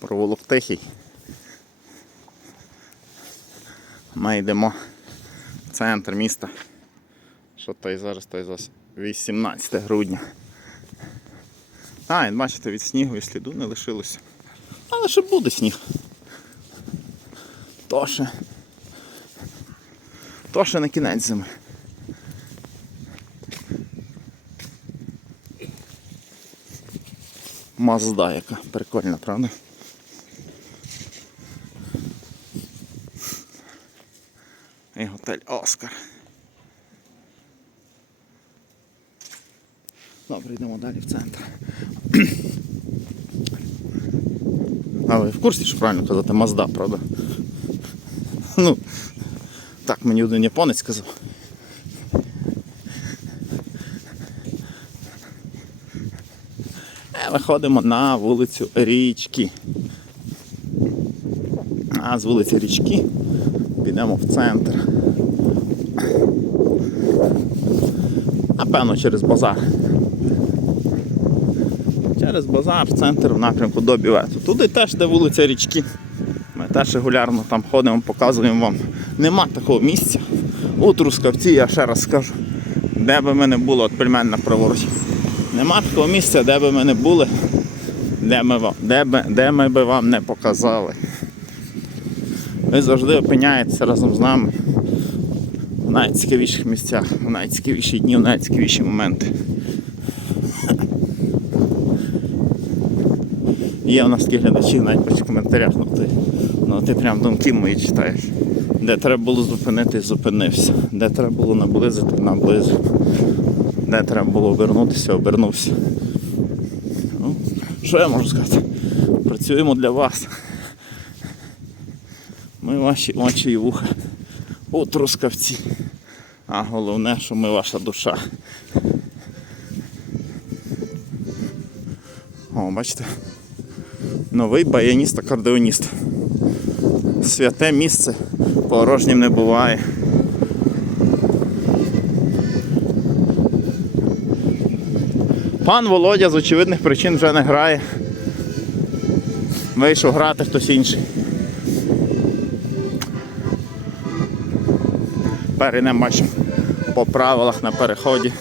Провулок тихий. Ми йдемо в центр міста. Що той зараз, той зараз 18 грудня. А, бачите, від снігу і сліду не лишилося. Але ще буде сніг. То ще. То ще не кінець зими. Мазда яка прикольна, правда? І Оскар. Добре, йдемо далі в центр. А ви в курсі, що правильно казати Мазда, правда? Ну, так мені один японець сказав. Е, Виходимо на вулицю Річки. А з вулиці Річки підемо в центр. Напевно, через базар. Через базар, в центр в напрямку до Бівету. Туди теж де вулиця Річки. Ми теж регулярно там ходимо, показуємо вам. Нема такого місця. У Трускавці, я ще раз скажу, де би ми не було, от пельмен на праворуч. Нема такого місця, де би ми не були, де ми, де, би, де ми би вам не показали. Ви завжди опиняєтеся разом з нами в найцікавіших місцях, в найцікавіші дні, в найцікавіші моменти. Є у нас такі глядачі, навіть в коментарях, ну ти, ну ти прям думки мої читаєш. Де треба було зупинитись, зупинився. Де треба було наблизити, наблизив. Де треба було обернутися, обернувся. Ну, що я можу сказати? Працюємо для вас. Ми ваші очі і вуха у трускавці. А головне, що ми ваша душа. О, бачите? Новий баяніст-акордеоніст. Святе місце порожнім не буває. Пан Володя з очевидних причин вже не грає. Вийшов грати хтось інший. Перейдемо бачимо по правилах на переході.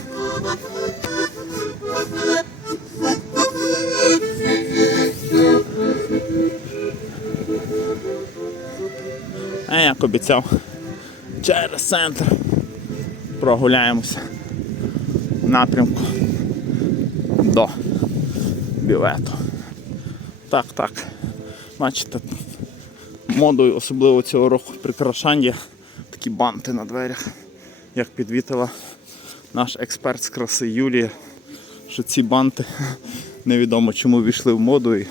А як обіцяв, через центр прогуляємося в напрямку до бівету. Так, так. Бачите, модою особливо цього року прикрашання такі банти на дверях, як підвітила наш експерт з краси Юлія, що ці банти невідомо чому війшли в моду і,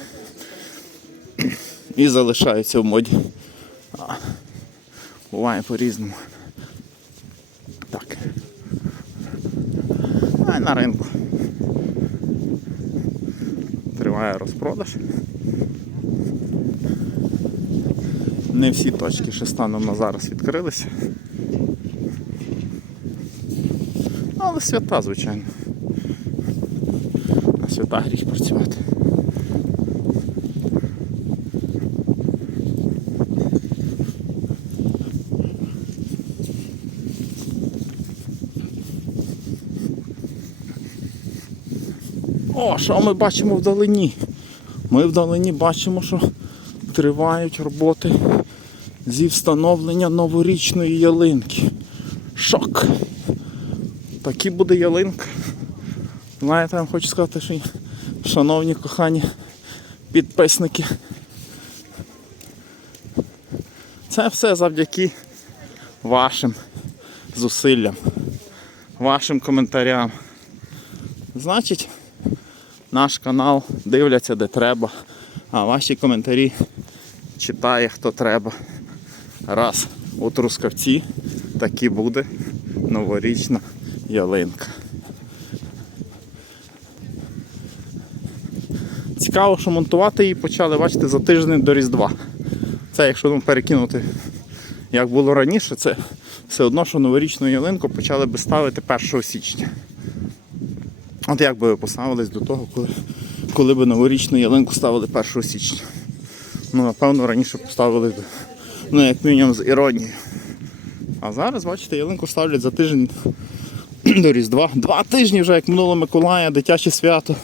і залишаються в моді. А, буває по-різному. Так. А й на ринку. Триває розпродаж. Не всі точки ще станом на зараз відкрилися. Але свята, звичайно. На свята гріх працювати. О, що ми бачимо вдалині? Ми вдалині бачимо, що тривають роботи зі встановлення новорічної ялинки. Шок! Такі буде ялинка. Знаєте, я вам хочу сказати, що шановні кохані підписники. Це все завдяки вашим зусиллям, вашим коментарям. Значить, наш канал дивляться де треба, а ваші коментарі читає хто треба. Раз у Трускавці таки буде новорічна ялинка. Цікаво, що монтувати її почали, бачите, за тиждень до Різдва. Це якщо ну, перекинути, як було раніше, це все одно, що новорічну ялинку почали би ставити 1 січня. От як би ви поставились до того, коли, коли би новорічну ялинку ставили 1 січня? Ну, напевно, раніше поставили, ну, як мінімум, з іронією. А зараз, бачите, ялинку ставлять за тиждень до Різдва. Два тижні вже, як минуло Миколая, дитяче свято.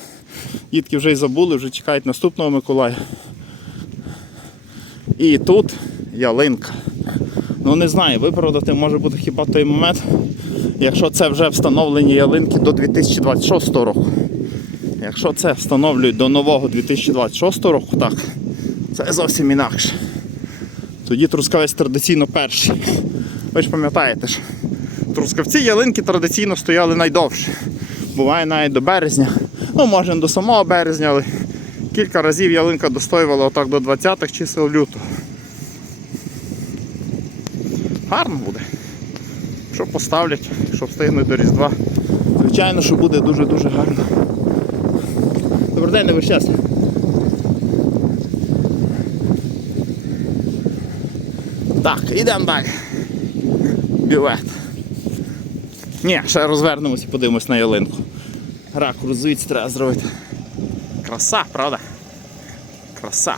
Дітки вже й забули, вже чекають наступного Миколая. І тут ялинка. Ну не знаю, виправдати може бути хіба той момент, якщо це вже встановлені ялинки до 2026 року. Якщо це встановлюють до нового 2026 року, так, це зовсім інакше. Тоді трускавець традиційно перший. Ви ж пам'ятаєте ж, трускавці ялинки традиційно стояли найдовше. Буває навіть до березня. Ну, може до самого березня, але кілька разів ялинка достоювала отак до 20-х чисел лютого. Гарно буде. Що поставлять, щоб встигнуть до Різдва. Звичайно, що буде дуже-дуже гарно. Добрий день, не ви щасливі. Так, ідемо далі. Бювет. Ні, ще розвернемось і подивимось на ялинку. Ракурс звідси треба зробити. Краса, правда? Краса.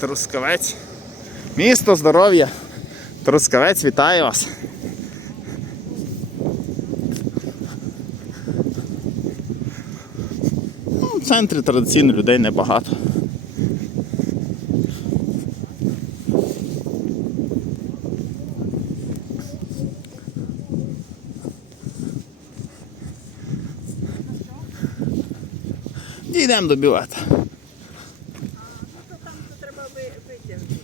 Трускавець. Місто здоров'я. Трускавець, вітаю вас. Ну, В центрі традиційно людей небагато. Дійдемо до бювета. Ну, то там то треба ви- витягнути.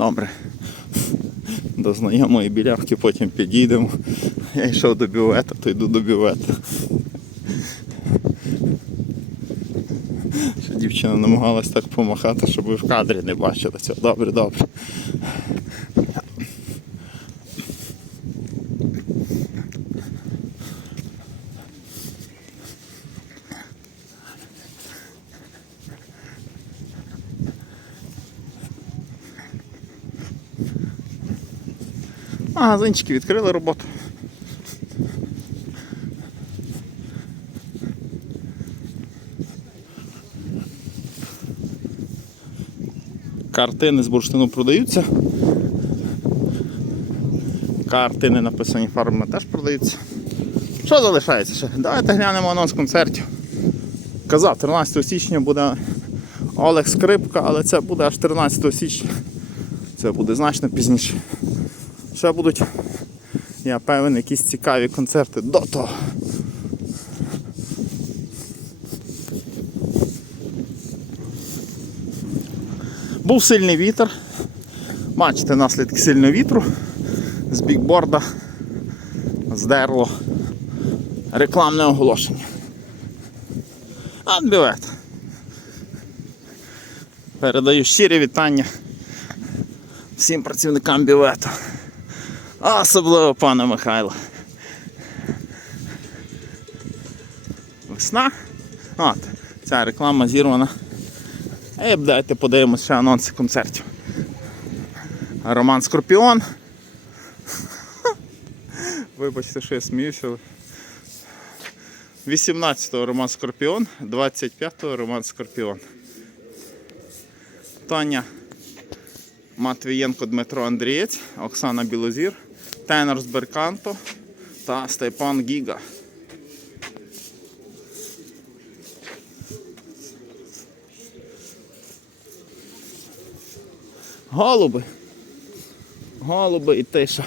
Добре. До знайомої білявки потім підійдемо. Я йшов до бювета, то йду до бювета. Дівчина намагалась так помахати, щоб ви в кадрі не бачили цього. Добре, добре. Магазинчики відкрили роботу. Картини з бурштину продаються. Картини написані фарбами теж продаються. Що залишається ще? Давайте глянемо анонс концертів. Казав, 13 січня буде Олег Скрипка, але це буде аж 13 січня. Це буде значно пізніше. Ще будуть, я певен, якісь цікаві концерти до того. Був сильний вітер. Бачите наслідки сильного вітру. З бікборда здерло рекламне оголошення. Адбівет. Передаю щирі вітання всім працівникам бювету. Особливо пану Михайлу. Весна. От, ця реклама зірвана. І давайте подивимося анонси концертів. Роман Скорпіон. Вибачте, що я сміюся. 18-го Роман Скорпіон, 25-го Роман Скорпіон. Таня Матвієнко Дмитро Андрієць, Оксана Білозір, Тенор з Берканто та Степан Гіга. Голуби. Голуби і тиша.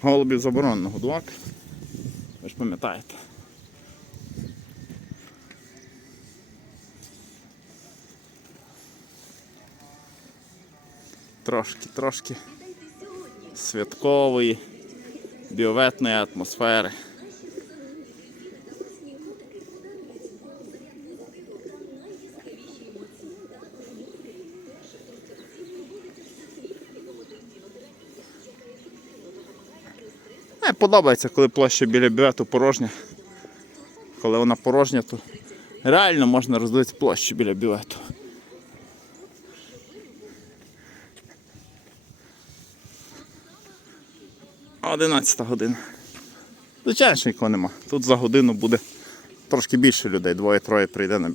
Голубів заборонено годувати. Ви ж пам'ятаєте. трошки, трошки святкової, біоветної атмосфери. Не подобається, коли площа біля бювету порожня. Коли вона порожня, то реально можна роздивити площу біля бювету. Одинадцята година. Звичайно, що нікого нема. Тут за годину буде трошки більше людей, двоє-троє прийде на.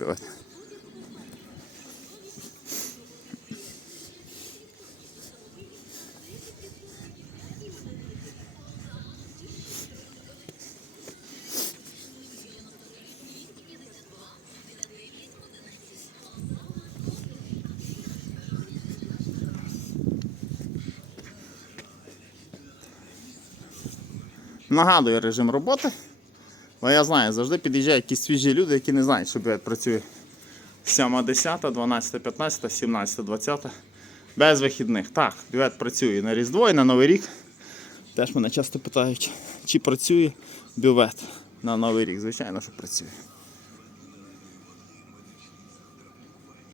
Нагадую режим роботи. Але я знаю, завжди під'їжджають якісь свіжі люди, які не знають, що бюджет працює 7, 10, 12, 15, 17, 20. Без вихідних. Так, бюджет працює на Різдво і на Новий рік. Теж мене часто питають, чи працює бювет на Новий рік. Звичайно, що працює.